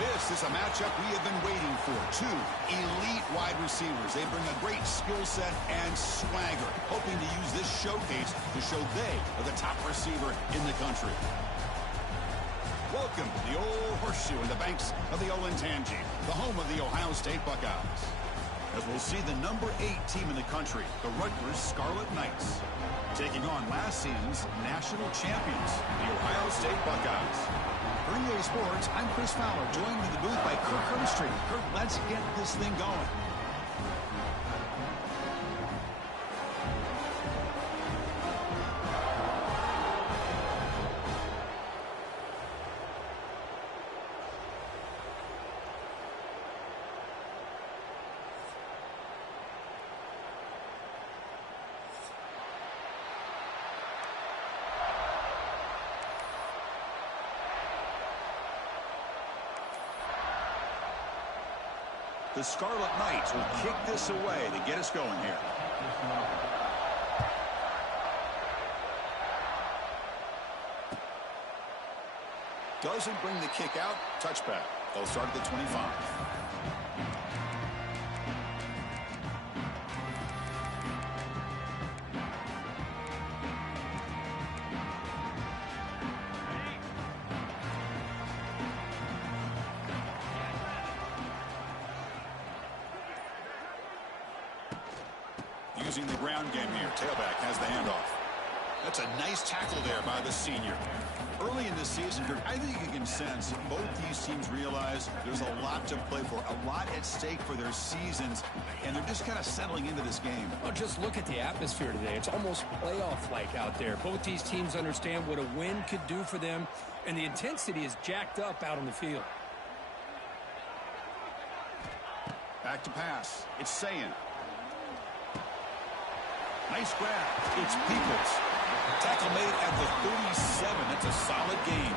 This is a matchup we have been waiting for. Two elite wide receivers. They bring a great skill set and swagger, hoping to use this showcase to show they are the top receiver in the country. Welcome to the old horseshoe in the banks of the Olentangy, the home of the Ohio State Buckeyes. As we'll see the number 8 team in the country, the Rutgers Scarlet Knights, taking on last season's national champions, the Ohio State Buckeyes. For EA Sports, I'm Chris Fowler, joined in the booth by Kirk Hermstreet. Kirk, let's get this thing going. The Scarlet Knights will kick this away to get us going here. Doesn't bring the kick out. Touchback. They'll start at the 25. Using the ground game here. Tailback has the handoff. That's a nice tackle there by the senior. Early in the season, I think you can sense both these teams realize there's a lot to play for, a lot at stake for their seasons, and they're just kind of settling into this game. Well, just look at the atmosphere today. It's almost playoff-like out there. Both these teams understand what a win could do for them, and the intensity is jacked up out on the field. Back to pass. It's Sayin. Nice grab. It's Peoples. Tackle made at the 37. That's a solid gain.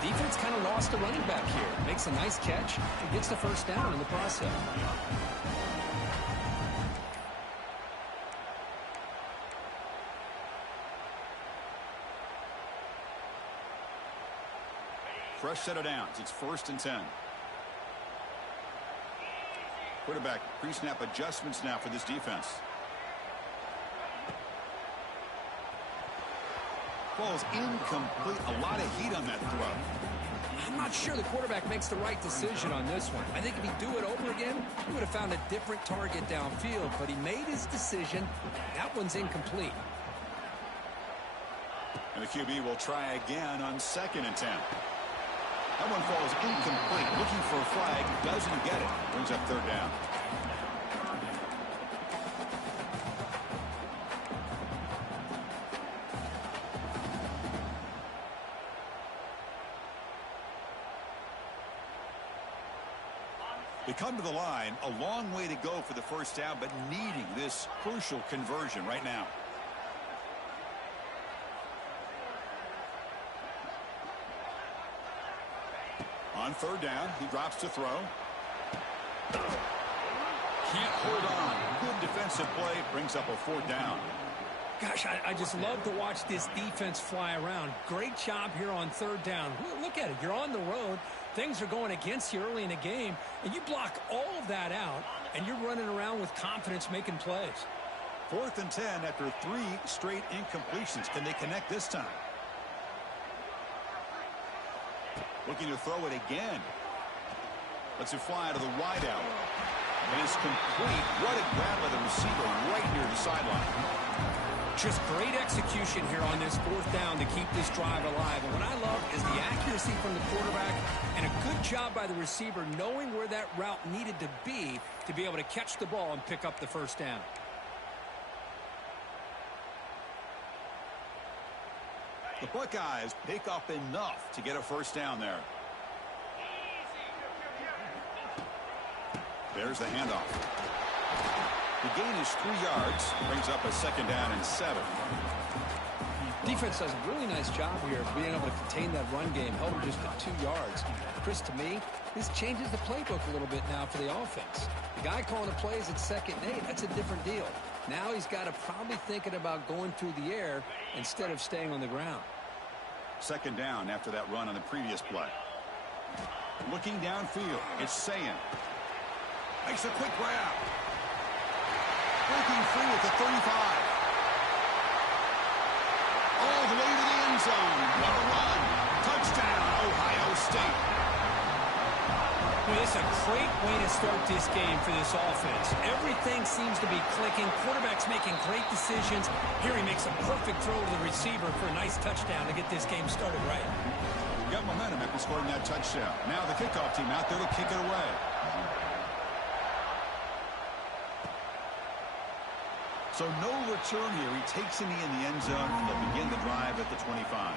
Defense kind of lost the running back here. Makes a nice catch and gets the first down in the process. Fresh set of downs. It's 1st and 10. Quarterback pre-snap adjustments now for this defense. Ball's incomplete. A lot of heat on that throw. I'm not sure the quarterback makes the right decision on this one. I think if he'd do it over again, he would have found a different target downfield, but he made his decision. That one's incomplete. And the QB will try again on 2nd and 10. That one falls incomplete. Looking for a flag. Doesn't get it. Brings up 3rd down. They come to the line, a long way to go for the first down, but needing this crucial conversion right now. On 3rd down, he drops to throw. Can't hold on. Good defensive play, brings up a 4th down. Gosh, I just love to watch this defense fly around. Great job here on 3rd down. Look at it. You're on the road. Things are going against you early in the game, and you block all of that out, and you're running around with confidence making plays. 4th and 10 after 3 straight incompletions. Can they connect this time? Looking to throw it again. Lets it fly to the wideout. And it's complete. What a grab by the receiver right near the sideline. Just great execution here on this 4th down to keep this drive alive. And what I love is the accuracy from the quarterback and a good job by the receiver knowing where that route needed to be able to catch the ball and pick up the 1st down. The Buckeyes pick up enough to get a 1st down there. There's the handoff. The gain is 3 yards. Brings up a 2nd down and 7. Defense does a really nice job here of being able to contain that run game, held him just at 2 yards. Chris, to me, this changes the playbook a little bit now for the offense. The guy calling the plays at 2nd and 8, that's a different deal. Now he's got to probably thinking about going through the air instead of staying on the ground. 2nd down after that run on the previous play. Looking downfield, it's Sayin. Makes a quick grab. Breaking free at the 35. All the way to the end zone. What a run. Touchdown, Ohio State. Well, it's a great way to start this game for this offense. Everything seems to be clicking. Quarterback's making great decisions. Here he makes a perfect throw to the receiver for a nice touchdown to get this game started right. Got momentum after scoring that touchdown. Now the kickoff team out there to kick it away. So no return here. He takes a knee in the end zone, and they'll begin the drive at the 25.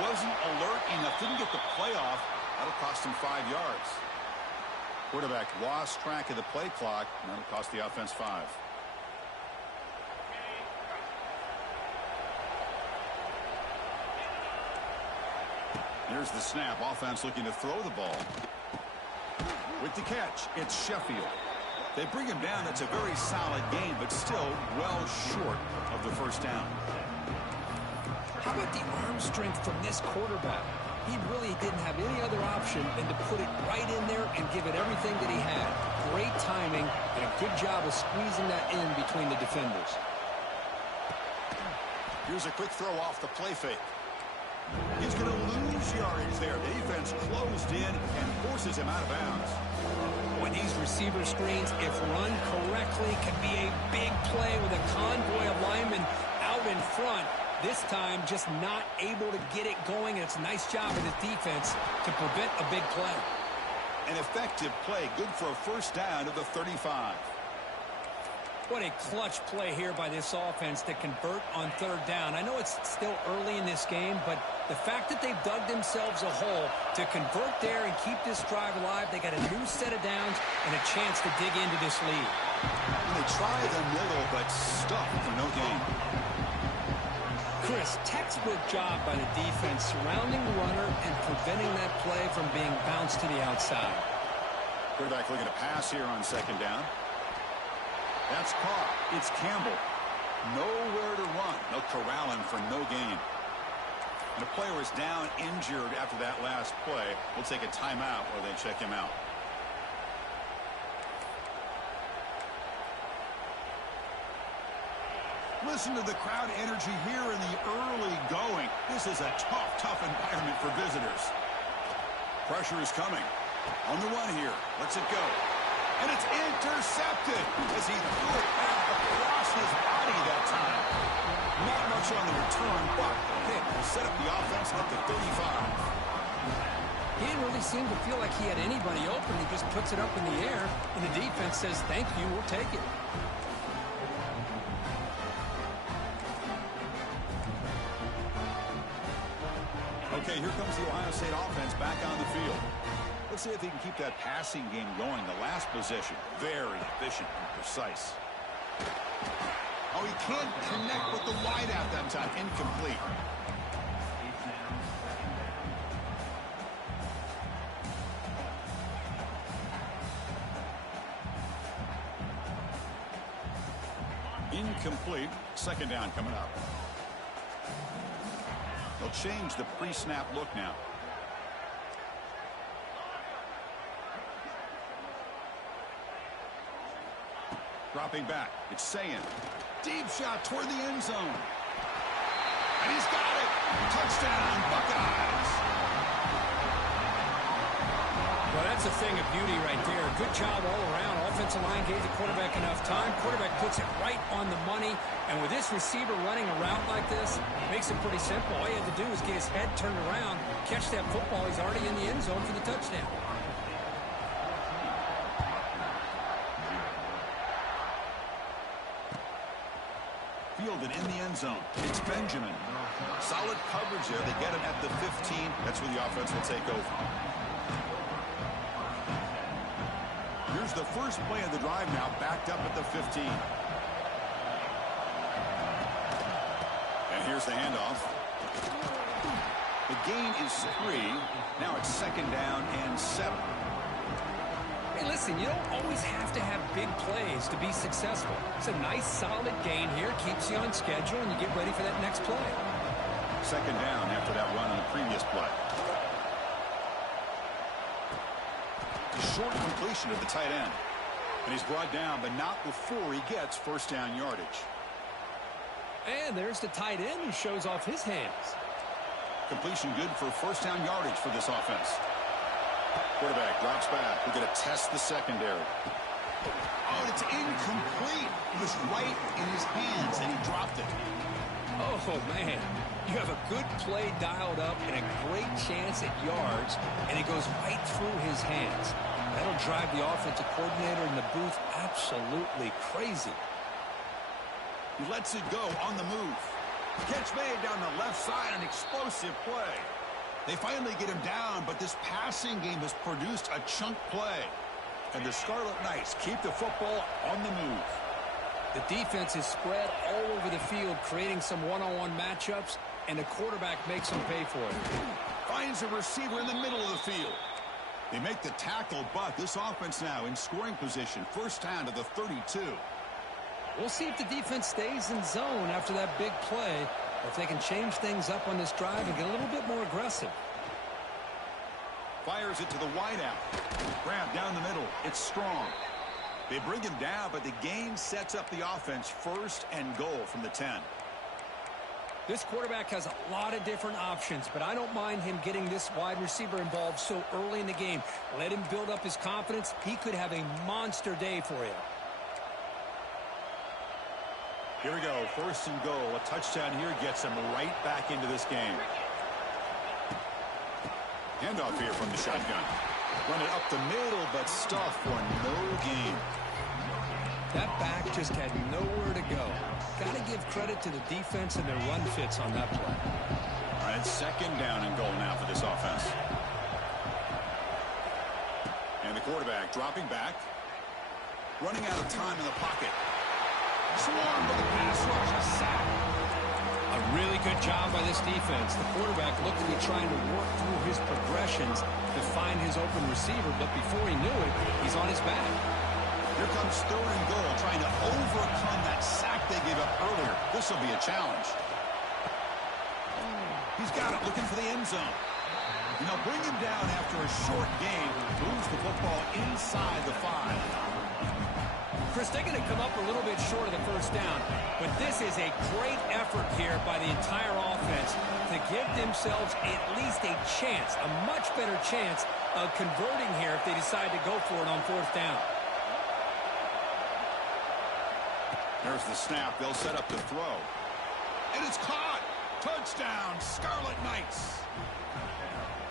Wasn't alert enough, didn't get the play off. That'll cost him 5 yards. Quarterback lost track of the play clock, and that'll cost the offense 5. Here's the snap. Offense looking to throw the ball. With the catch, it's Sheffield. They bring him down. That's a very solid game, but still well short of the first down. How about the arm strength from this quarterback? He really didn't have any other option than to put it right in there and give it everything that he had. Great timing and a good job of squeezing that in between the defenders. Here's a quick throw off the play fake. He's going to lose yardage there. The defense closed in and forces him out of bounds. Boy, these receiver screens, if run correctly, can be a big play with a convoy of linemen out in front. This time, just not able to get it going, and it's a nice job of the defense to prevent a big play. An effective play, good for a first down to the 35. What a clutch play here by this offense to convert on third down. I know it's still early in this game, but the fact that they've dug themselves a hole to convert there and keep this drive alive, they got a new set of downs and a chance to dig into this lead. They try the middle, but stuck for no gain. Chris, textbook job by the defense surrounding the runner and preventing that play from being bounced to the outside. Quarterback looking to pass here on second down. That's caught. It's Campbell. Nowhere to run. They'll corral him for no gain. And the player is down injured after that last play. We'll take a timeout while they check him out. Listen to the crowd energy here in the early going. This is a tough environment for visitors. Pressure is coming. On the run here. Lets it go. And it's intercepted as he threw it back across his body that time. Not much on the return, but a hit will set up the offense at the 35. He didn't really seem to feel like he had anybody open. He just puts it up in the air, and the defense says, thank you, we'll take it. Okay, here comes the Ohio State offense back on the field. Let's see if he can keep that passing game going. The last possession, very efficient and precise. Oh, he can't connect with the wideout that time. Incomplete. Incomplete. Second down coming up. They'll change the pre-snap look now. Dropping back. It's Sayin. Deep shot toward the end zone. And he's got it. Touchdown, Buckeyes. Well, that's a thing of beauty right there. Good job all around. Offensive line gave the quarterback enough time. Quarterback puts it right on the money. And with this receiver running a route like this, makes it pretty simple. All he had to do was get his head turned around, catch that football. He's already in the end zone for the touchdown. Fielded in the end zone. It's Benjamin. Solid coverage there. They get him at the 15. That's where the offense will take over. Here's Here's the first play of the drive now, backed up at the 15. And here's the handoff. The gain is 3. Now it's 2nd down and 7. Hey, listen, you don't always have to have big plays to be successful. It's a nice, solid gain here. Keeps you on schedule, and you get ready for that next play. 2nd down after that run on the previous play. A short completion of the tight end. And he's brought down, but not before he gets first down yardage. And there's the tight end who shows off his hands. Completion good for first down yardage for this offense. Quarterback drops back. We're going to test the secondary. Oh, it's incomplete. It was right in his hands, and he dropped it. Oh, man. You have a good play dialed up and a great chance at yards, and it goes right through his hands. That'll drive the offensive coordinator in the booth absolutely crazy. He lets it go on the move. Catch made down the left side, an explosive play. They finally get him down, but this passing game has produced a chunk play. And the Scarlet Knights keep the football on the move. The defense is spread all over the field, creating some one-on-one matchups, and the quarterback makes them pay for it. Finds a receiver in the middle of the field. They make the tackle, but this offense now in scoring position. First down to the 32. We'll see if the defense stays in zone after that big play, or if they can change things up on this drive and get a little bit more aggressive. Fires it to the wideout. Grab down the middle. It's strong. They bring him down, but the gain sets up the offense. First and goal from the 10. This quarterback has a lot of different options, but I don't mind him getting this wide receiver involved so early in the game. Let him build up his confidence. He could have a monster day for you. Here we go. First and goal. A touchdown here gets him right back into this game. Handoff here from the shotgun. Run it up the middle, but stuff for no gain. That back just had nowhere to go. Got to give credit to the defense and their run fits on that play. All right, 2nd down and goal now for this offense. And the quarterback dropping back. Running out of time in the pocket. Swarmed with a pass rush, a sack. A really good job by this defense. The quarterback looked to be trying to work through his progressions to find his open receiver, but before he knew it, he's on his back. Here comes 3rd and goal, trying to overcome that sack they gave up earlier. This will be a challenge. He's got it, looking for the end zone. And they'll bring him down after a short gain. Moves the football inside the 5. Chris, they're going to come up a little bit short of the first down, but this is a great effort here by the entire offense to give themselves at least a chance, a much better chance of converting here if they decide to go for it on 4th down. There's the snap. They'll set up the throw. And it's caught. Touchdown, Scarlet Knights.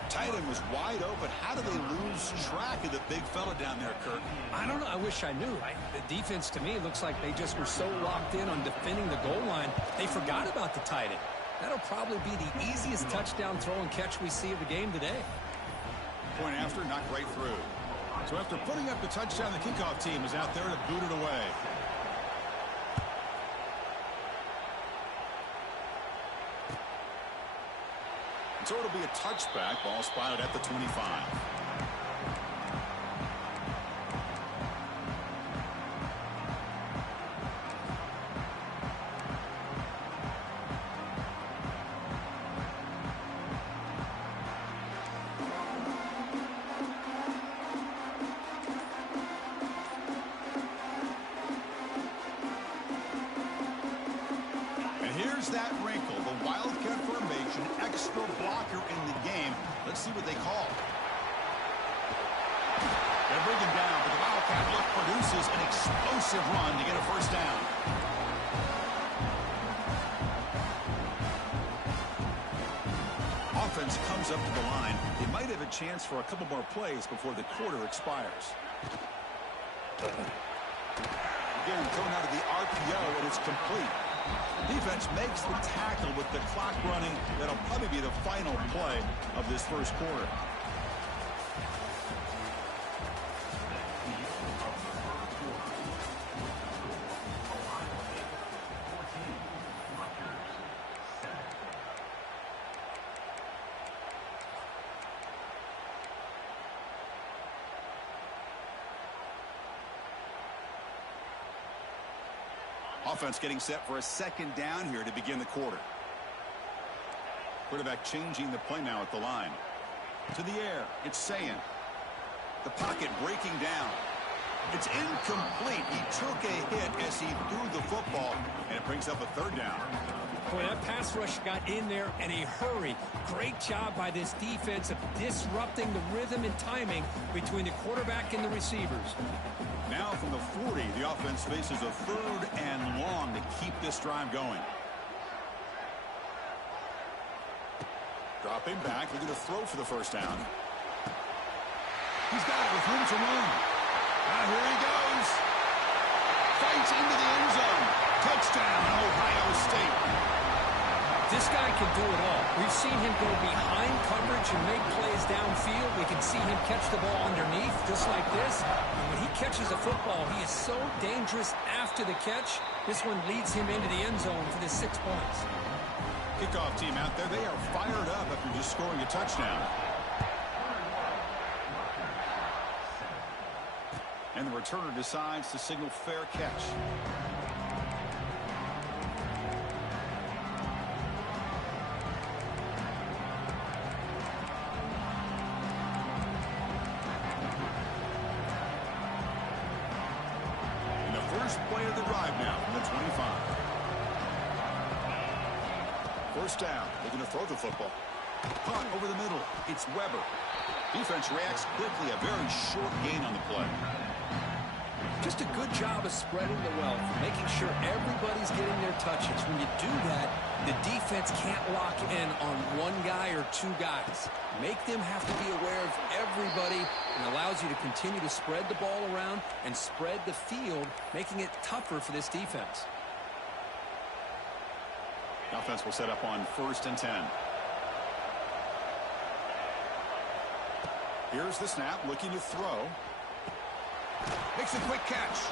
Tight end was wide open. How do they lose track of the big fella down there, Kirk? I don't know. I wish I knew. The defense, to me, looks like they just were so locked in on defending the goal line, they forgot about the tight end. That'll probably be the easiest touchdown throw and catch we see of the game today. Point after, knocked right through. So after putting up the touchdown, the kickoff team is out there to boot it away. So it'll be a touchback. Ball spotted at the 25. Here's that wrinkle, the Wildcat formation, extra blocker in the game. Let's see what they call. They'll bring him down, but the Wildcat look produces an explosive run to get a first down. Offense comes up to the line. They might have a chance for a couple more plays before the quarter expires. Again, thrown out of the RPO, and it's complete. Defense makes the tackle with the clock running. That'll probably be the final play of this first quarter. Offense getting set for a second down here to begin the quarter. Quarterback changing the play now at the line. To the air. It's Sayan. The pocket breaking down. It's incomplete. He took a hit as he threw the football, and it brings up a third down. Boy, that pass rush got in there in a hurry. Great job by this defense of disrupting the rhythm and timing between the quarterback and the receivers. Now from the 40, the offense faces a third and long to keep this drive going. Dropping back, looking to throw for the first down. He's got it with room to run. Here he goes. Fights into the end zone. Touchdown, Ohio State. This guy can do it all. We've seen him go behind coverage and make plays downfield. We can see him catch the ball underneath, just like this. And when he catches a football, he is so dangerous after the catch. This one leads him into the end zone for the 6 points. Kickoff team out there, they are fired up after just scoring a touchdown. And the returner decides to signal fair catch. And the first play of the drive now from the 25. First down, looking to throw the football. Caught over the middle. It's Weber. Defense reacts quickly. A very short gain on the play. Just a good job of spreading the wealth, making sure everybody's getting their touches. When you do that, the defense can't lock in on one guy or two guys. Make them have to be aware of everybody, and allows you to continue to spread the ball around and spread the field, making it tougher for this defense. Offense will set up on 1st and 10. Here's the snap, looking to throw. Makes a quick catch.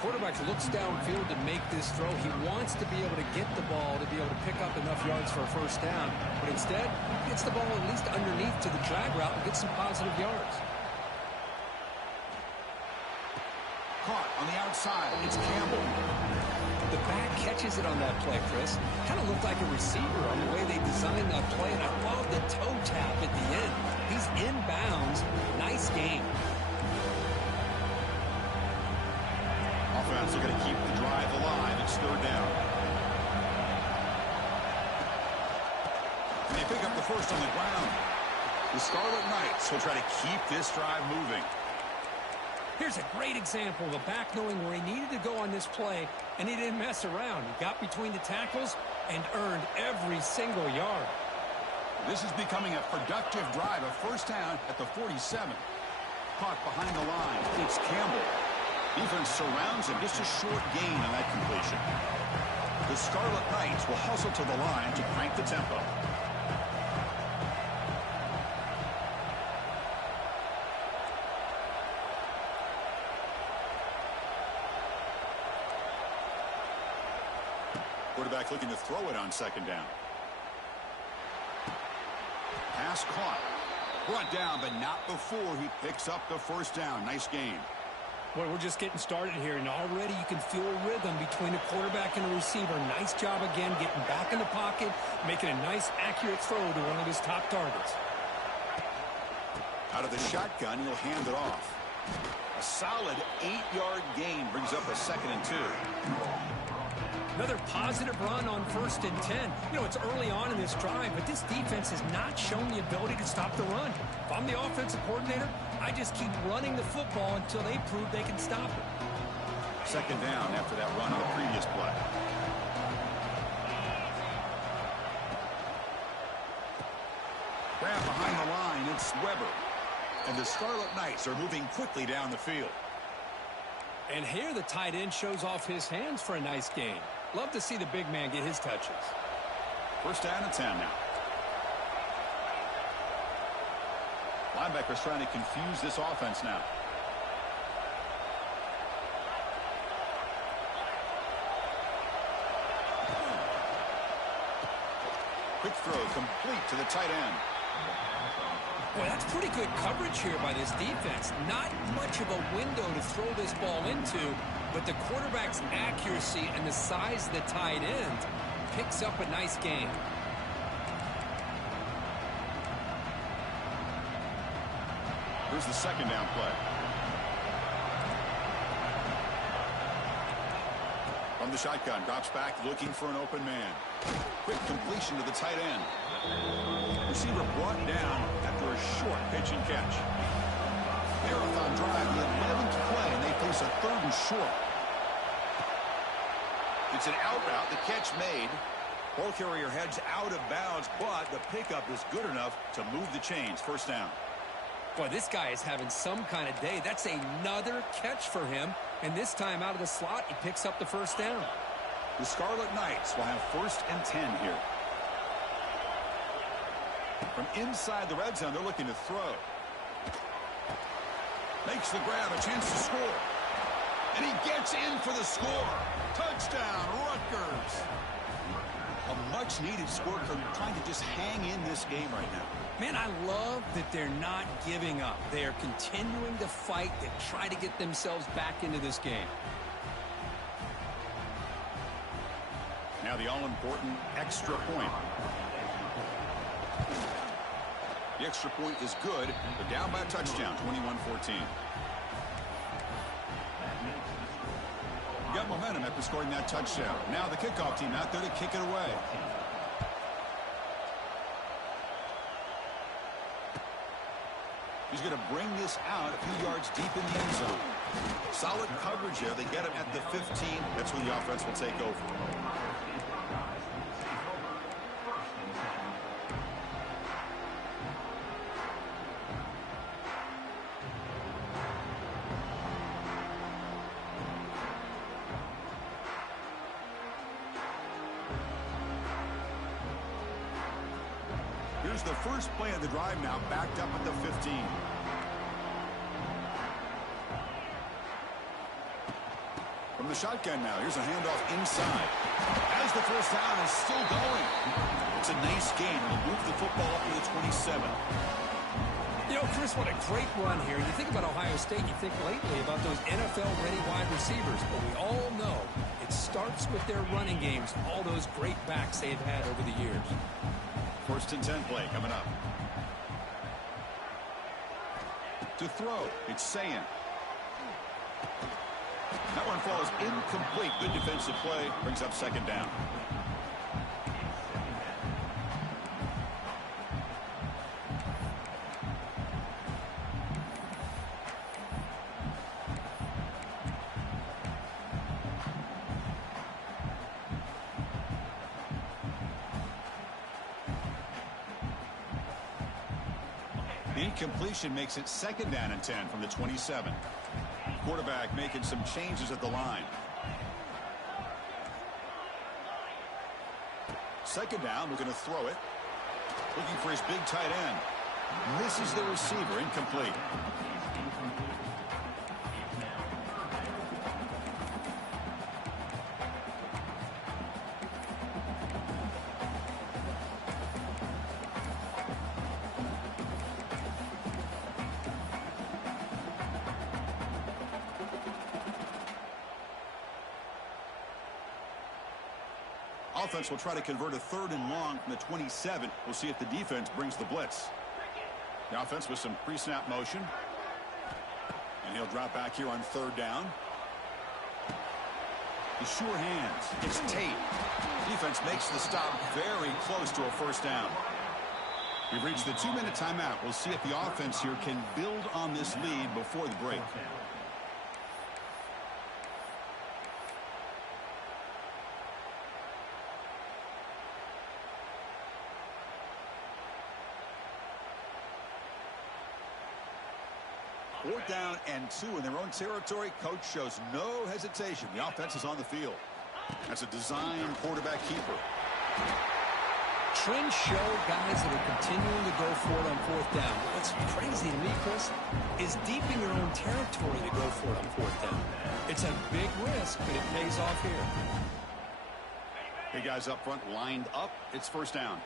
Quarterback looks downfield to make this throw. He wants to be able to get the ball to be able to pick up enough yards for a first down. But instead, he gets the ball at least underneath to the drag route and gets some positive yards. Caught on the outside. It's Campbell. The back catches it on that play, Chris. Kind of looked like a receiver on the way they designed that play, and I love the toe tap at the end. He's inbounds. Nice game. Offense looking to keep the drive alive. It's third down. And they pick up the first on the ground. The Scarlet Knights will try to keep this drive moving. Here's a great example of a back knowing where he needed to go on this play, and he didn't mess around. He got between the tackles and earned every single yard. This is becoming a productive drive. A first down at the 47. Caught behind the line. It's Campbell. Defense surrounds him. Just a short gain on that completion. The Scarlet Knights will hustle to the line to crank the tempo. Quarterback looking to throw it on second down. Pass caught. Brought down, but not before he picks up the first down. Nice game. Boy, we're just getting started here, and already you can feel a rhythm between the quarterback and the receiver. Nice job again getting back in the pocket, making a nice, accurate throw to one of his top targets. Out of the shotgun, he'll hand it off. A solid 8-yard gain brings up a 2nd and 2. Another positive run on 1st and 10. You know, it's early on in this drive, but this defense has not shown the ability to stop the run. If I'm the offensive coordinator, I just keep running the football until they prove they can stop it. 2nd down after that run on the previous play. Grab behind the line, it's Weber. And the Scarlet Knights are moving quickly down the field. And here the tight end shows off his hands for a nice gain. Love to see the big man get his touches. First down and 10 now. Linebackers trying to confuse this offense now. Quick throw complete to the tight end. Boy, that's pretty good coverage here by this defense. Not much of a window to throw this ball into, but the quarterback's accuracy and the size of the tight end picks up a nice game. Here's the second down play. From the shotgun, drops back looking for an open man. Quick completion to the tight end. Receiver brought down after a short pitch and catch. Marathon drive, the 11th play, and they face a 3rd and short. It's an out route, the catch made. Ball carrier heads out of bounds, but the pickup is good enough to move the chains. First down. Boy, this guy is having some kind of day. That's another catch for him. And this time out of the slot, he picks up the first down. The Scarlet Knights will have 1st and 10 here. From inside the red zone, they're looking to throw. Makes the grab, a chance to score. And he gets in for the score. Touchdown, Rutgers. A much-needed score for trying to just hang in this game right now. Man, I love that they're not giving up. They are continuing to fight to try to get themselves back into this game. Now the all-important extra point. The extra point is good. They're down by a touchdown, 21-14. Got momentum after scoring that touchdown. Now the kickoff team out there to kick it away. He's going to bring this out a few yards deep in the end zone. Solid coverage there. They get him at the 15. That's where the offense will take over. Here's the first play of the drive now, backed up at the 15. From the shotgun now, here's a handoff inside. As the first down is still going. It's a nice gain. We'll move the football up to the 27. You know, Chris, what a great run here. You think about Ohio State, you think lately about those NFL-ready wide receivers, but we all know it starts with their running games, all those great backs they've had over the years. 1st and 10 play coming up. To throw, it's Sayan. That one falls incomplete. Good defensive play. Brings up 2nd down. The incompletion makes it 2nd down and 10 from the 27. Quarterback making some changes at the line. 2nd down, we're going to throw it. Looking for his big tight end. Misses the receiver, incomplete. Offense will try to convert a 3rd and long from the 27. We'll see if the defense brings the blitz. The offense with some pre-snap motion. And he'll drop back here on 3rd down. The sure hands. It's Tate. Defense makes the stop very close to a 1st down. We've reached the 2-minute timeout. We'll see if the offense here can build on this lead before the break. Fourth down and 2 in their own territory. Coach shows no hesitation. The offense is on the field. That's a design quarterback keeper. Trends show guys that are continuing to go for it on 4th down. What's crazy to me, Chris, is deep in your own territory to go for it on 4th down. It's a big risk, but it pays off here. Hey, guys up front lined up. It's 1st down.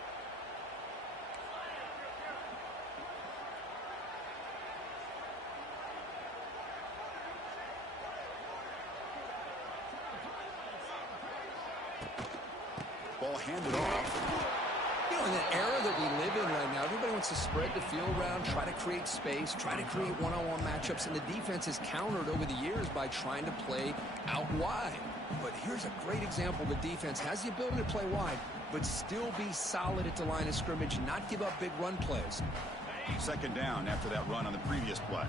ball handed off. You know, in the era that we live in right now, everybody wants to spread the field around, try to create space, try to create one-on-one matchups, and the defense has countered over the years by trying to play out wide. But here's a great example. The defense has the ability to play wide, but still be solid at the line of scrimmage, not give up big run plays. Second down after that run on the previous play.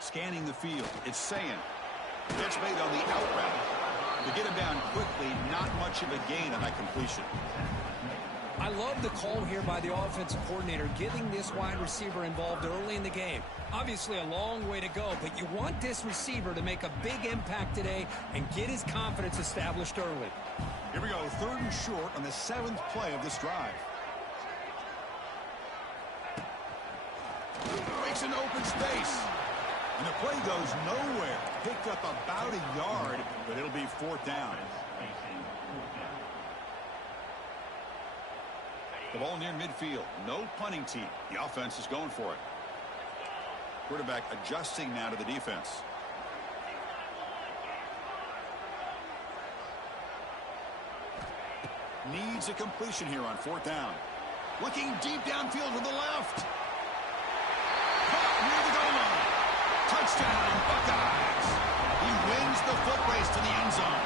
Scanning the field, it's saying pitch made on the out route. To get him down quickly, not much of a gain on that completion. I love the call here by the offensive coordinator, getting this wide receiver involved early in the game. Obviously a long way to go, but you want this receiver to make a big impact today and get his confidence established early. Here we go, 3rd and short on the 7th play of this drive. Makes an open space. And the play goes nowhere. Picked up about a yard, but it'll be 4th down. The ball near midfield. No punting team. The offense is going for it. Quarterback adjusting now to the defense. Needs a completion here on 4th down. Looking deep downfield to the left. Caught near the goal line. Touchdown, Buckeyes. He wins the foot race to the end zone.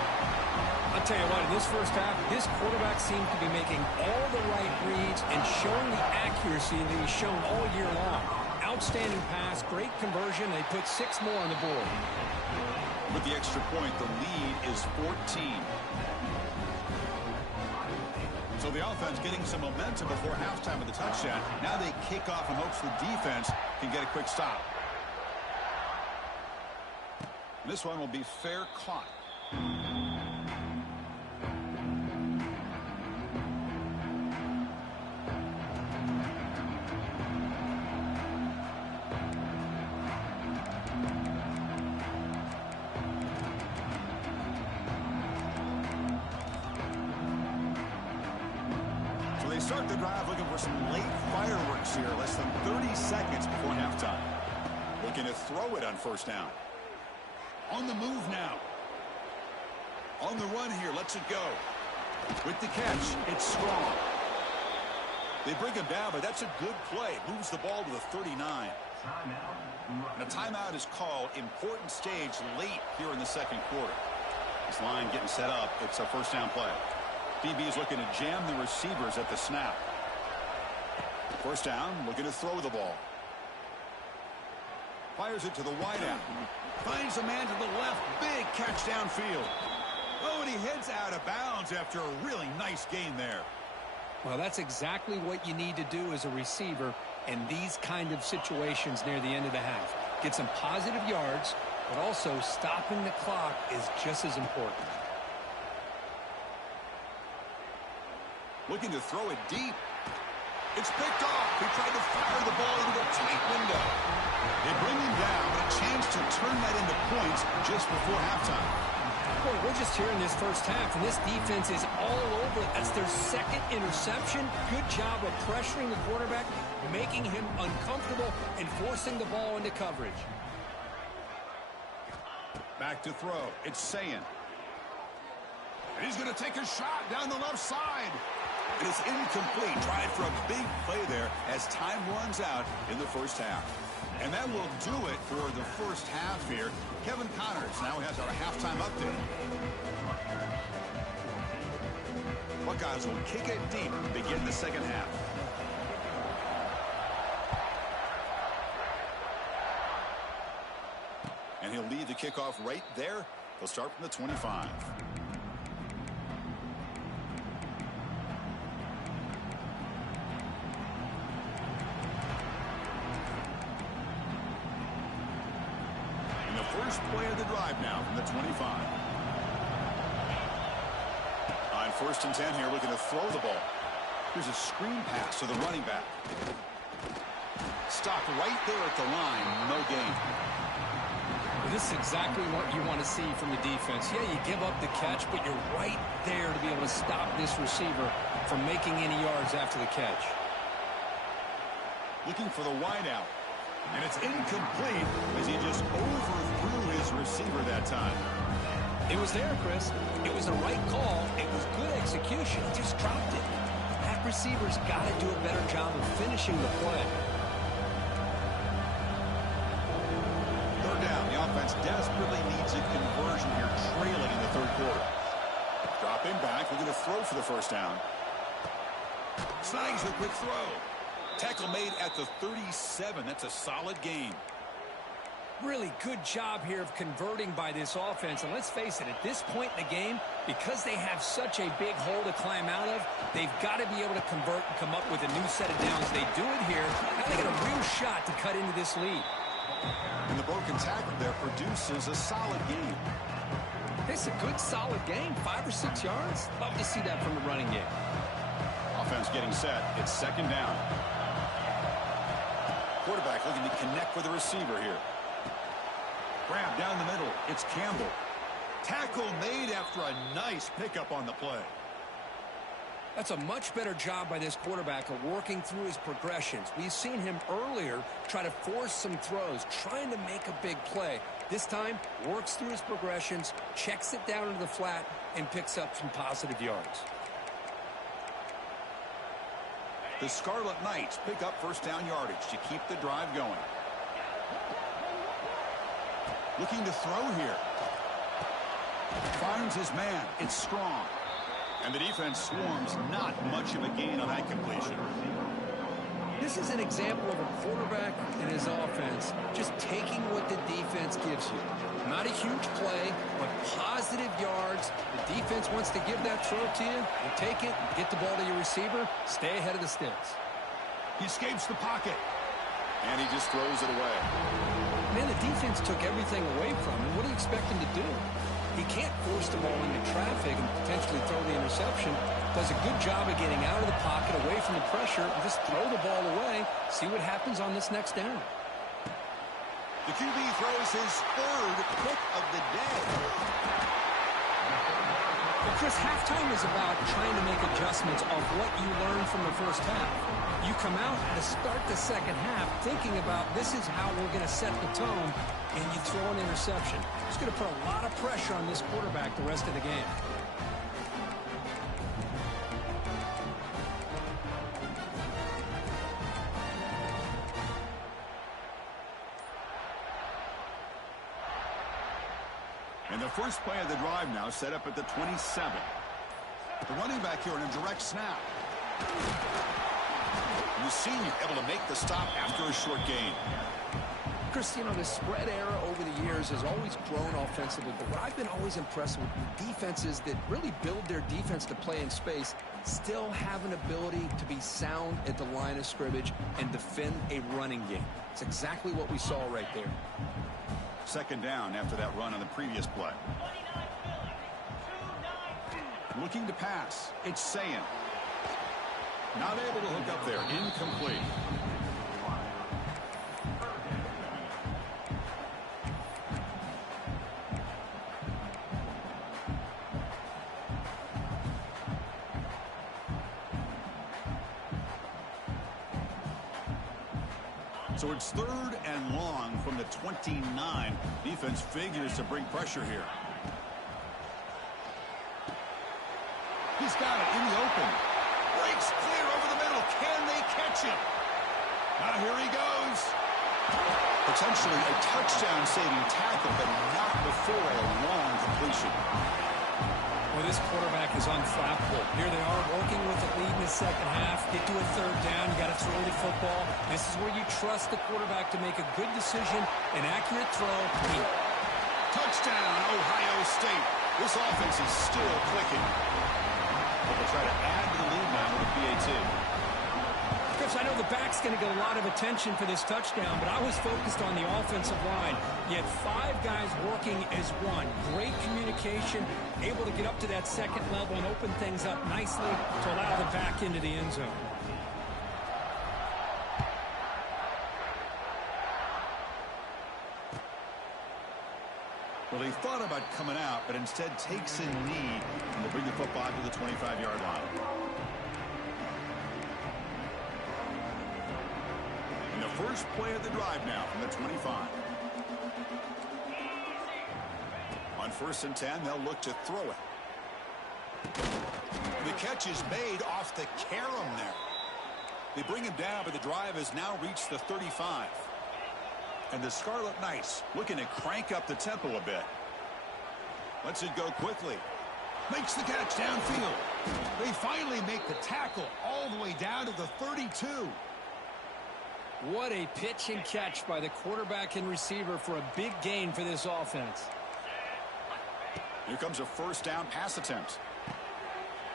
I'll tell you what, in this first half, this quarterback seemed to be making all the right reads and showing the accuracy that he's shown all year long. Outstanding pass, great conversion. They put 6 more on the board. With the extra point, the lead is 14. So the offense getting some momentum before halftime with the touchdown. Now they kick off in hopes the defense can get a quick stop. This one will be fair caught. So they start the drive looking for some late fireworks here, less than 30 seconds before halftime. Looking to throw it on 1st down. On the move now. On the run here, lets it go. With the catch, it's strong. They bring him down, but that's a good play. Moves the ball to the 39. And a timeout is called. Important stage late here in the 2nd quarter. This line getting set up. It's a 1st down play. DB is looking to jam the receivers at the snap. 1st down, looking to throw the ball. Fires it to the wideout. Finds a man to the left. Big catch downfield. Oh, and he heads out of bounds after a really nice gain there. Well, that's exactly what you need to do as a receiver in these kind of situations near the end of the half. Get some positive yards, but also stopping the clock is just as important. Looking to throw it deep. It's picked off. He tried to fire the ball into a tight window. They bring him down, but a chance to turn that into points just before halftime. Boy, we're just here in this first half, and this defense is all over it. That's their 2nd interception. Good job of pressuring the quarterback, making him uncomfortable, and forcing the ball into coverage. Back to throw. It's Sayin. And he's going to take a shot down the left side. It is incomplete. Tried for a big play there as time runs out in the first half. And that will do it for the first half here. Kevin Connors now has our halftime update. Buckeyes will kick it deep to begin the 2nd half. And he'll lead the kickoff right there. They'll start from the 25. First play of the drive now from the 25. On 1st and 10 here, looking to throw the ball. Here's a screen pass to the running back. Stopped right there at the line. No gain. This is exactly what you want to see from the defense. Yeah, you give up the catch, but you're right there to be able to stop this receiver from making any yards after the catch. Looking for the wideout. And it's incomplete as he just overthrew his receiver that time. It was there, Chris. It was the right call. It was good execution. He just dropped it. That receiver's got to do a better job of finishing the play. Third down. The offense desperately needs a conversion here, trailing in the third quarter. Dropping back. We're going to throw for the first down. Snags a quick throw. Tackle made at the 37. That's a solid gain. Really good job here of converting by this offense. And let's face it, at this point in the game, because they have such a big hole to climb out of, they've got to be able to convert and come up with a new set of downs. They do it here. Now they get a real shot to cut into this lead. And the broken tackle there produces a solid gain. It's a good, solid gain. 5 or 6 yards. Love to see that from the running game. Offense getting set. It's second down. Quarterback looking to connect with the receiver here. Grab down the middle. It's Campbell. Tackle made after a nice pickup on the play. That's a much better job by this quarterback of working through his progressions. We've seen him earlier try to force some throws, trying to make a big play. This time, works through his progressions, checks it down into the flat, and picks up some positive yards. The Scarlet Knights pick up first down yardage to keep the drive going. Looking to throw here. Finds his man. It's Strong. And the defense swarms. Not much of a gain on that completion. This is an example of a quarterback and his offense just taking what the defense gives you. Not a huge play, but positive yards. The defense wants to give that throw to you. You take it, get the ball to your receiver, stay ahead of the sticks. He escapes the pocket. And he just throws it away. Man, the defense took everything away from him. What do you expect him to do? He can't force the ball into traffic and potentially throw the interception. Does a good job of getting out of the pocket, away from the pressure, and just throw the ball away. See what happens on this next down. The QB throws his third pick of the day. Well, Chris, halftime is about trying to make adjustments of what you learned from the first half. You come out to start the second half thinking about this is how we're going to set the tone, and you throw an interception. It's going to put a lot of pressure on this quarterback the rest of the game. And the first play of the drive now set up at the 27. The running back here in a direct snap. The senior able to make the stop after a short gain. Chris, you know, the spread era over the years has always grown offensively, but what I've been always impressed with defenses that really build their defense to play in space still have an ability to be sound at the line of scrimmage and defend a running game. It's exactly what we saw right there. Second down after that run on the previous play. Looking to pass. It's Sayin. Not able to hook up there. Incomplete. So it's third and long from the 29. Defense figures to bring pressure here. He's got it in the open. Breaks clear over the middle. Can they catch him? Now here he goes. Potentially a touchdown-saving tackle, but not before a long completion. Well, this quarterback is unflappable. Here they are working with the lead in the second half. Get to a third down. You got to throw the football. This is where you trust the quarterback to make a good decision, an accurate throw. Touchdown, Ohio State. This offense is still clicking. But they'll try to add to the lead now with a PAT. Chris, I know the back's going to get a lot of attention for this touchdown, but I was focused on the offensive line. You had 5 guys working as one. Great communication, able to get up to that second level and open things up nicely to allow the back into the end zone. Well, he thought about coming out, but instead takes a knee and they bring the football to the 25-yard line. And the first play of the drive now from the 25. On 1st and 10, they'll look to throw it. The catch is made off the carom there. They bring him down, but the drive has now reached the 35. And the Scarlet Knights looking to crank up the tempo a bit. Lets it go quickly. Makes the catch downfield. They finally make the tackle all the way down to the 32. What a pitch and catch by the quarterback and receiver for a big gain for this offense. Here comes a 1st down pass attempt.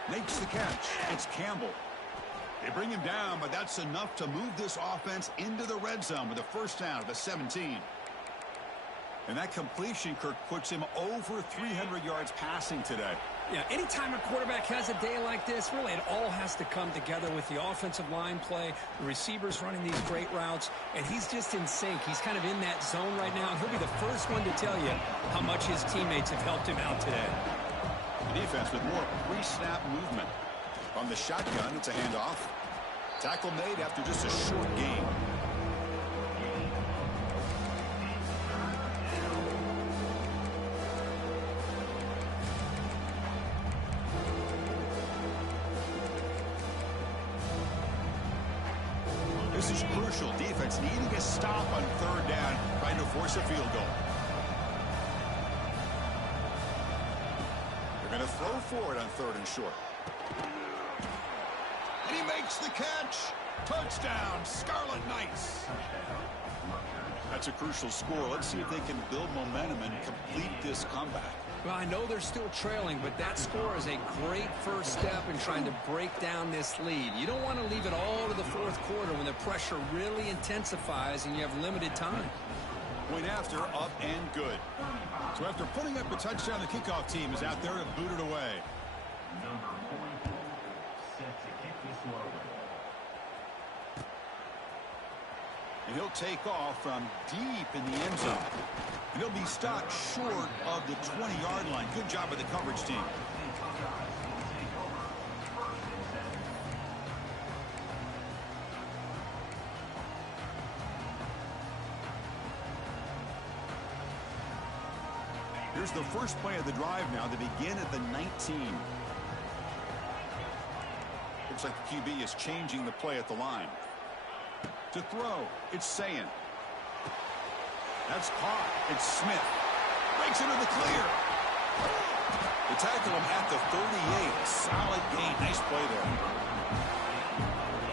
Makes the catch. It's Campbell. They bring him down, but that's enough to move this offense into the red zone with a 1st down at the 17. And that completion, Kirk, puts him over 300 yards passing today. Yeah, anytime a quarterback has a day like this, really it all has to come together with the offensive line play, the receivers running these great routes, and he's just in sync. He's kind of in that zone right now, and he'll be the first one to tell you how much his teammates have helped him out today. The defense with more pre-snap movement. On the shotgun, it's a handoff. Tackle made after just a short gain. This is crucial. Defense needing a stop on 3rd down, trying to force a field goal. They're going to throw forward on 3rd and short. And he makes the catch. Touchdown, Scarlet Knights. That's a crucial score. Let's see if they can build momentum and complete this comeback. Well, I know they're still trailing, but that score is a great first step in trying to break down this lead. You don't want to leave it all to the 4th quarter when the pressure really intensifies and you have limited time. Point after, up and good. So after putting up a touchdown, the kickoff team is out there to boot it away. And he'll take off from deep in the end zone. And he'll be stopped short of the 20-yard line. Good job by the coverage team. Here's the first play of the drive now. They begin at the 19. Looks like the QB is changing the play at the line. To throw, it's Sayin. That's caught. It's Smith. Breaks into the clear. They tackle him at the 38. Solid gain. Nice play there.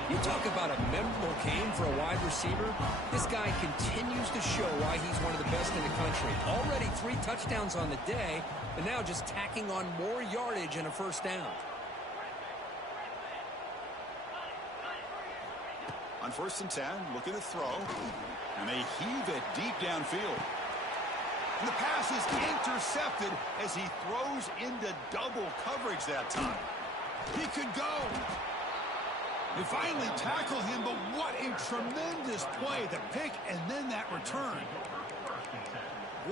You talk about a memorable game for a wide receiver. This guy continues to show why he's one of the best in the country. Already 3 touchdowns on the day, but now just tacking on more yardage and a 1st down. On 1st and 10, looking to throw. And they heave it deep downfield. And the pass is intercepted as he throws into double coverage that time. He could go. They finally tackle him, but what a tremendous play. The pick and then that return.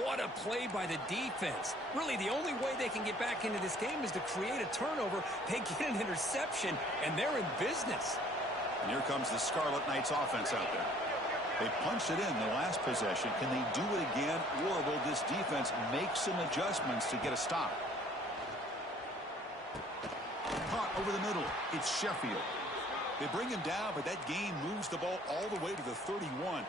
What a play by the defense. Really, the only way they can get back into this game is to create a turnover. They get an interception, and they're in business. And here comes the Scarlet Knights offense out there. They punched it in the last possession. Can they do it again, or will this defense make some adjustments to get a stop? Caught over the middle. It's Sheffield. They bring him down, but that gain moves the ball all the way to the 31.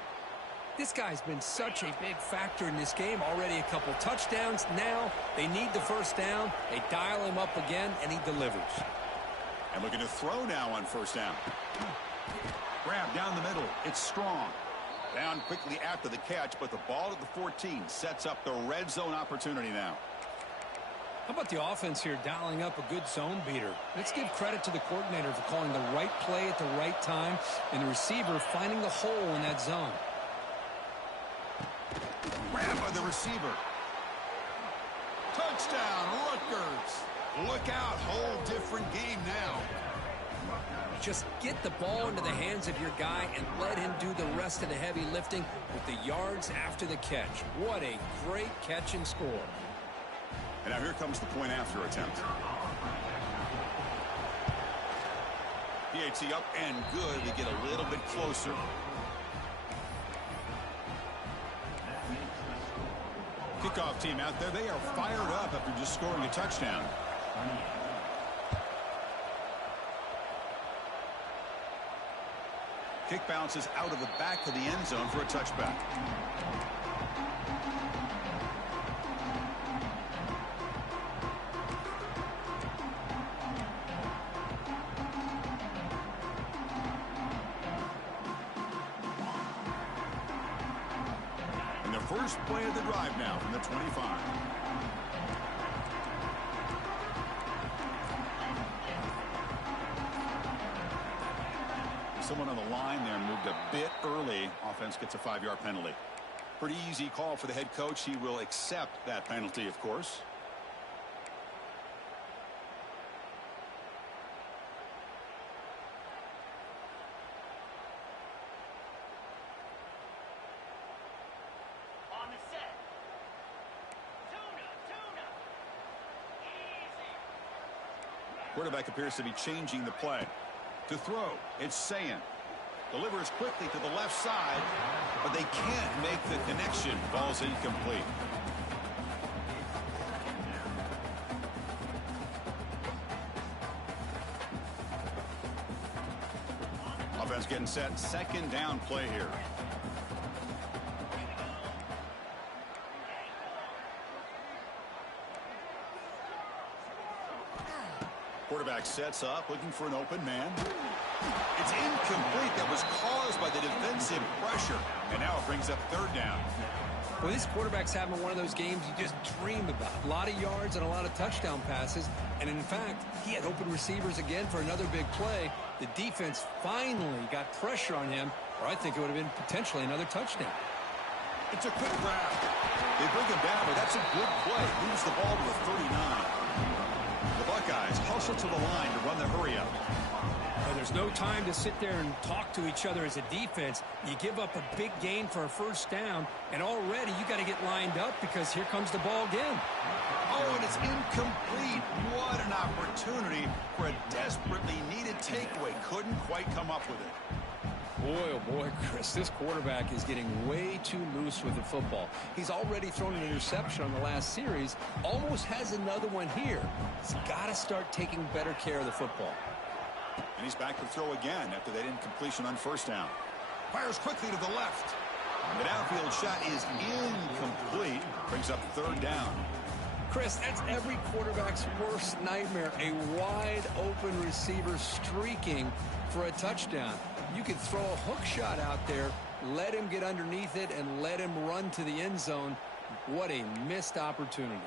This guy's been such a big factor in this game. Already a couple touchdowns. Now they need the 1st down. They dial him up again, and he delivers. And looking to throw now on 1st down. Grab down the middle. It's Strong. Down quickly after the catch, but the ball at the 14 sets up the red zone opportunity now. How about the offense here dialing up a good zone beater? Let's give credit to the coordinator for calling the right play at the right time and the receiver finding the hole in that zone. Grab by the receiver. Touchdown, Rutgers. Look out, whole different game now. Just get the ball into the hands of your guy and let him do the rest of the heavy lifting with the yards after the catch. What a great catch and score. And now here comes the point after attempt. PAT up and good. We get a little bit closer. Kickoff team out there. They are fired up after just scoring a touchdown. Kick bounces out of the back of the end zone for a touchback. And the first play of the drive now from the 25. Someone on the line there moved a bit early. Offense gets a 5-yard penalty. Pretty easy call for the head coach. He will accept that penalty, of course. On the set. Tuna. Easy. Quarterback appears to be changing the play. To throw, it's Sayin. Delivers quickly to the left side, but they can't make the connection. Ball's incomplete. Offense getting set. Second down play here. Quarterback sets up, looking for an open man. It's incomplete. That was caused by the defensive pressure. And now it brings up third down. Well, this quarterback's having one of those games you just dream about. A lot of yards and a lot of touchdown passes. And in fact, he had open receivers again for another big play. The defense finally got pressure on him, or I think it would have been potentially another touchdown. It's a quick grab. They bring him down, but that's a good play. Moves the ball to a 39. The Buckeyes hustle to the line to run the hurry up. There's no time to sit there and talk to each other as a defense. You give up a big gain for a first down, and already you got to get lined up because here comes the ball again. Oh, and it's incomplete. What an opportunity for a desperately needed takeaway. Couldn't quite come up with it. Boy, oh boy, Chris, this quarterback is getting way too loose with the football. He's already thrown an interception on the last series, almost has another one here. He's got to start taking better care of the football. And he's back to throw again after that incompletion on first down. Fires quickly to the left. The downfield shot is incomplete. Brings up third down. Chris, that's every quarterback's worst nightmare. A wide open receiver streaking for a touchdown. You could throw a hook shot out there, let him get underneath it, and let him run to the end zone. What a missed opportunity.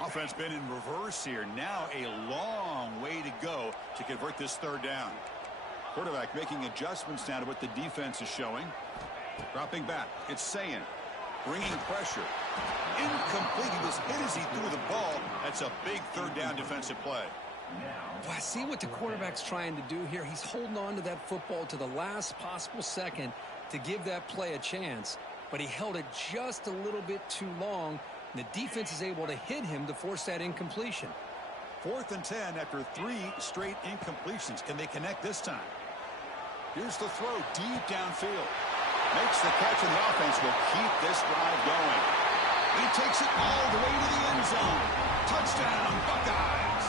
Offense been in reverse here. Now a long way to go to convert this third down. Quarterback making adjustments now to what the defense is showing. Dropping back. It's Sayin. Bringing pressure. Incomplete. He was hit as he threw the ball. That's a big third down defensive play. Well, I see what the quarterback's trying to do here. He's holding on to that football to the last possible second to give that play a chance. But he held it just a little bit too long. The defense is able to hit him to force that incompletion. 4th and 10 after 3 straight incompletions. Can they connect this time? Here's the throw deep downfield. Makes the catch, and the offense will keep this drive going. He takes it all the way to the end zone. Touchdown, Buckeyes.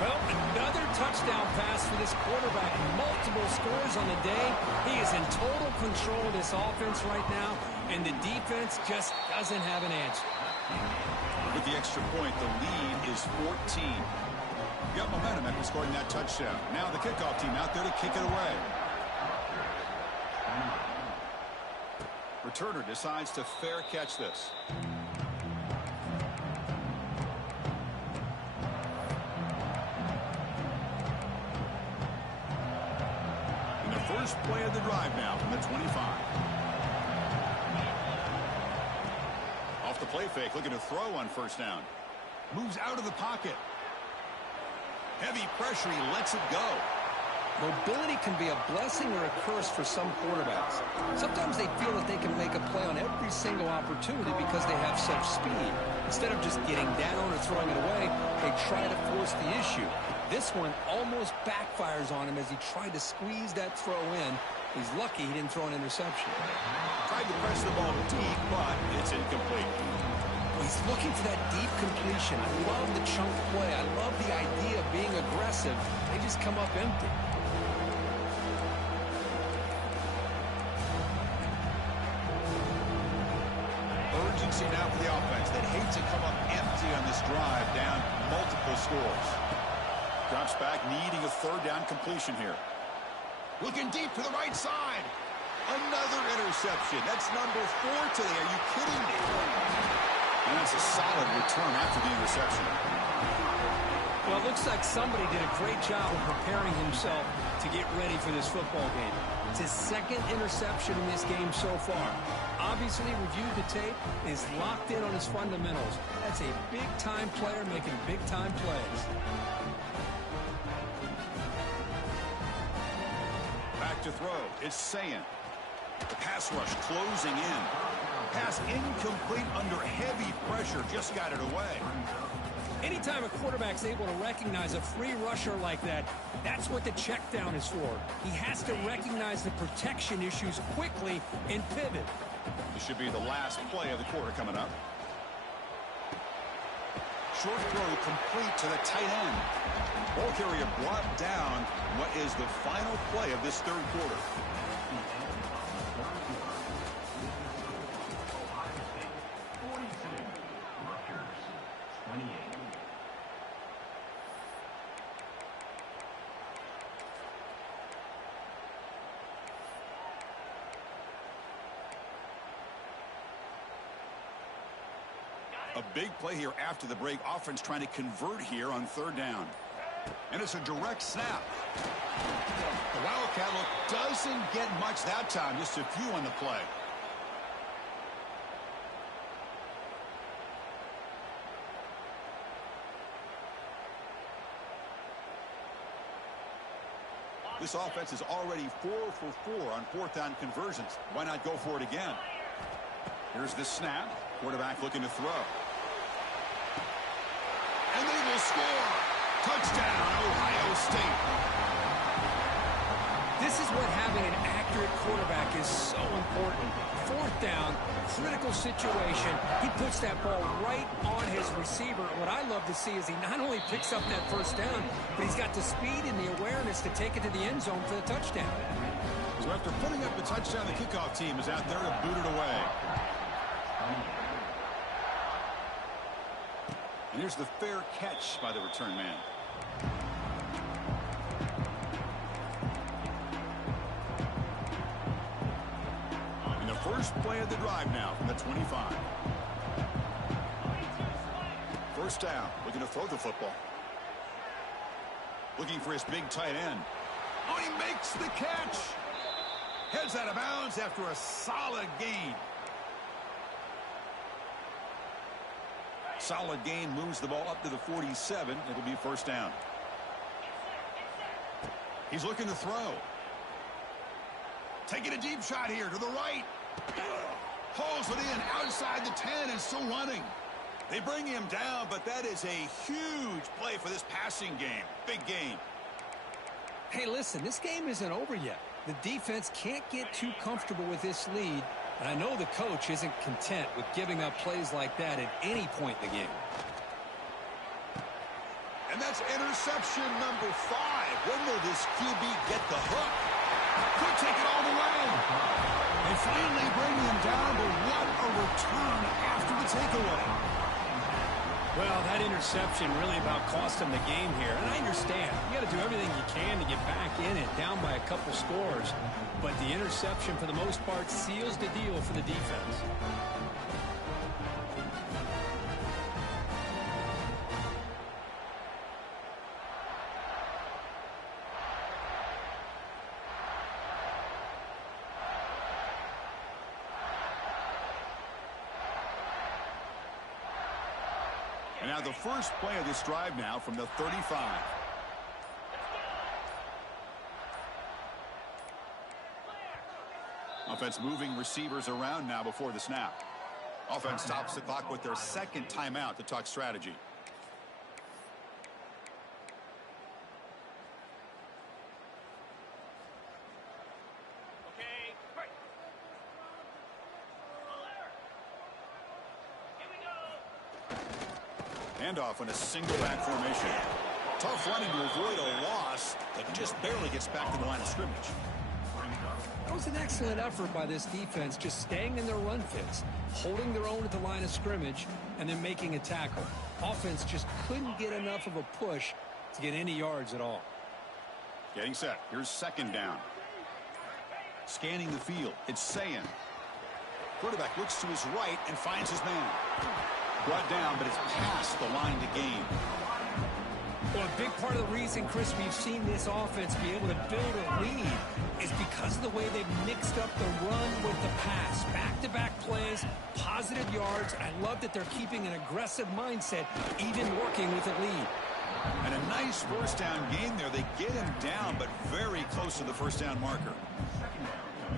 Well, another touchdown pass for this quarterback. Multiple scores on the day. He is in total control of this offense right now, and the defense just doesn't have an answer. With the extra point, the lead is 14. Got momentum after scoring that touchdown. Now the kickoff team out there to kick it away. Returner decides to fair catch this. And the first play of the drive now from the 25. play fake, looking to throw on first down. Moves out of the pocket. Heavy pressure, he lets it go. Mobility can be a blessing or a curse for some quarterbacks. Sometimes they feel that they can make a play on every single opportunity because they have such speed. Instead of just getting down or throwing it away, they try to force the issue. This one almost backfires on him as he tried to squeeze that throw in. He's lucky he didn't throw an interception. Tried to press the ball deep, but it's incomplete. He's looking for that deep completion. I love the chunk play. I love the idea of being aggressive. They just come up empty. Urgency now for the offense that hates to come up empty on this drive, down multiple scores. Drops back, needing a third down completion here. Looking deep to the right side. Another interception. That's number 4 today. Are you kidding me? And that's a solid return after the interception. Well, it looks like somebody did a great job of preparing himself to get ready for this football game. It's his second interception in this game so far. Obviously reviewed the tape, is locked in on his fundamentals. That's a big-time player making big-time plays. Back to throw. It's Sayan. The pass rush closing in. Pass incomplete under heavy pressure. Just got it away. Anytime a quarterback's able to recognize a free rusher like that, that's what the check down is for. He has to recognize the protection issues quickly and pivot. This should be the last play of the quarter coming up. Short throw complete to the tight end. Ball carrier brought down. What is the final play of this third quarter? Rutgers, 28. A big play here after the break. Offense trying to convert here on third down. And it's a direct snap. The Wildcat look doesn't get much that time. Just a few on the play. This offense is already 4 for 4 on fourth down conversions. Why not go for it again? Here's the snap. Quarterback looking to throw. And they will score. Touchdown, Ohio State. This is what having an accurate quarterback is so important. Fourth down, critical situation. He puts that ball right on his receiver. What I love to see is he not only picks up that first down, but he's got the speed and the awareness to take it to the end zone for the touchdown. So after putting up the touchdown, the kickoff team is out there to boot it away. And here's the fair catch by the return man. And the first play of the drive now from the 25. First down, looking to throw the football. Looking for his big tight end. Oh, he makes the catch. Heads out of bounds after a solid gain. Solid gain moves the ball up to the 47. It'll be first down. He's looking to throw. Taking a deep shot here to the right. Hauls it in outside the 10 and still running. They bring him down, but that is a huge play for this passing game. Big gain. Hey, listen, this game isn't over yet. The defense can't get too comfortable with this lead, and I know the coach isn't content with giving up plays like that at any point in the game. And that's interception number 5. When will this QB get the hook? Could take it all the way. They finally bring him down, but what a return after the takeaway. Well, that interception really about cost him the game here. And I understand. You got to do everything you can to get back in it, down by a couple scores. But the interception, for the most part, seals the deal for the defense. And now the first play of this drive now from the 35. Offense moving receivers around now before the snap. Offense stops the clock with their second timeout to talk strategy. Handoff in a single back formation. Tough running to avoid a loss that just barely gets back to the line of scrimmage. That was an excellent effort by this defense, just staying in their run fits, holding their own at the line of scrimmage, and then making a tackle. Offense just couldn't get enough of a push to get any yards at all. Getting set. Here's second down. Scanning the field. It's Sayin. Quarterback looks to his right and finds his man. Brought down, but it's past the line to gain. Well, a big part of the reason, Chris, we've seen this offense be able to build a lead is because of the way they've mixed up the run with the pass. Back-to-back plays, positive yards. I love that they're keeping an aggressive mindset, even working with a lead. And a nice first down gain there. They get him down, but very close to the first down marker.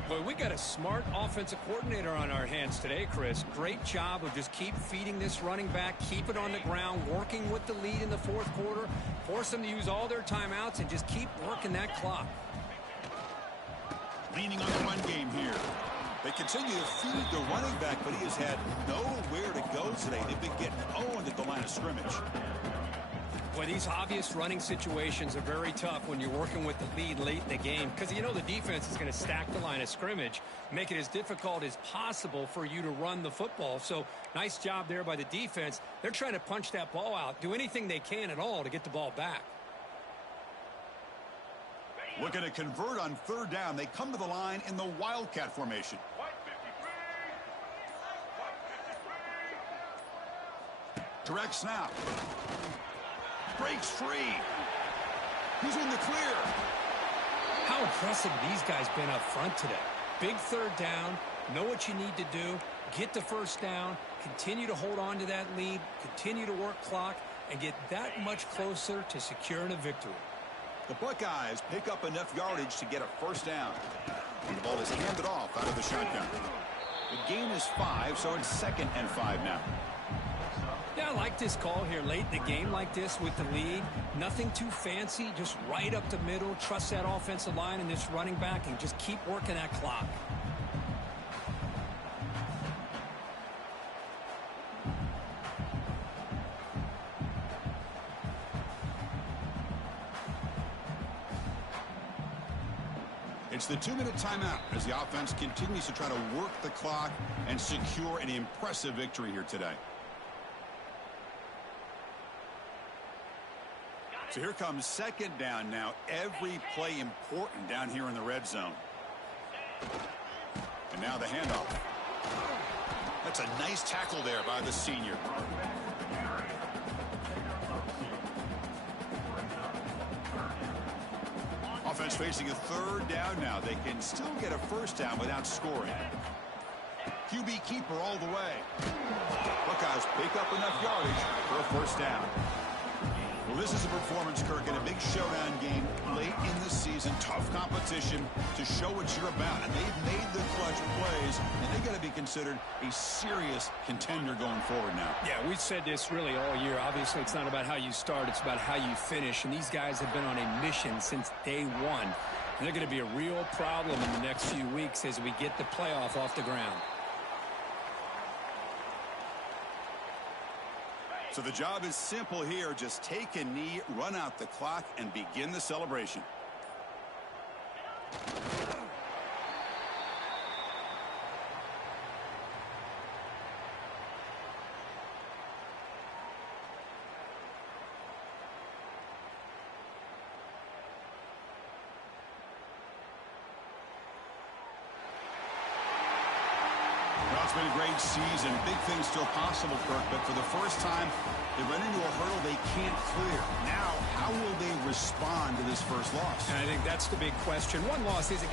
Well, we got a smart offensive coordinator on our hands today, Chris. Great job of just keep feeding this running back, keep it on the ground, working with the lead in the fourth quarter, force them to use all their timeouts, and just keep working that clock. Leaning on the run game here. They continue to feed the running back, but he has had nowhere to go today. They've been getting owned at the line of scrimmage. Well, these obvious running situations are very tough when you're working with the lead late in the game because you know the defense is going to stack the line of scrimmage, make it as difficult as possible for you to run the football. So nice job there by the defense. They're trying to punch that ball out, do anything they can at all to get the ball back. Looking to convert on third down. They come to the line in the Wildcat formation. Direct snap. Breaks free. He's in the clear. How impressive these guys been up front today. Big third down. Know what you need to do. Get the first down. Continue to hold on to that lead. Continue to work clock. And get that much closer to securing a victory. The Buckeyes pick up enough yardage to get a first down. And the ball is handed off out of the shotgun. The gain is 5, so it's 2nd and 5 now. Yeah, I like this call here late in the game like this with the lead. Nothing too fancy, just right up the middle. Trust that offensive line and this running back and just keep working that clock. It's the 2-minute timeout as the offense continues to try to work the clock and secure an impressive victory here today. So here comes second down now. Every play important down here in the red zone. And now the handoff. That's a nice tackle there by the senior. Offense facing a third down now. They can still get a first down without scoring. QB keeper all the way. Buckeyes pick up enough yardage for a first down. Well, this is a performance, Kirk, in a big showdown game late in the season. Tough competition to show what you're about. And they've made the clutch plays, and they've got to be considered a serious contender going forward now. Yeah, we've said this really all year. Obviously, it's not about how you start. It's about how you finish. And these guys have been on a mission since day one. And they're going to be a real problem in the next few weeks as we get the playoff off the ground. So the job is simple here. Just take a knee, run out the clock, and begin the celebration. Well, it's been a great season. Big things still possible, Kirk, but for the first time, they run into a hurdle they can't clear. Now, how will they respond to this first loss? And I think that's the big question. One loss isn't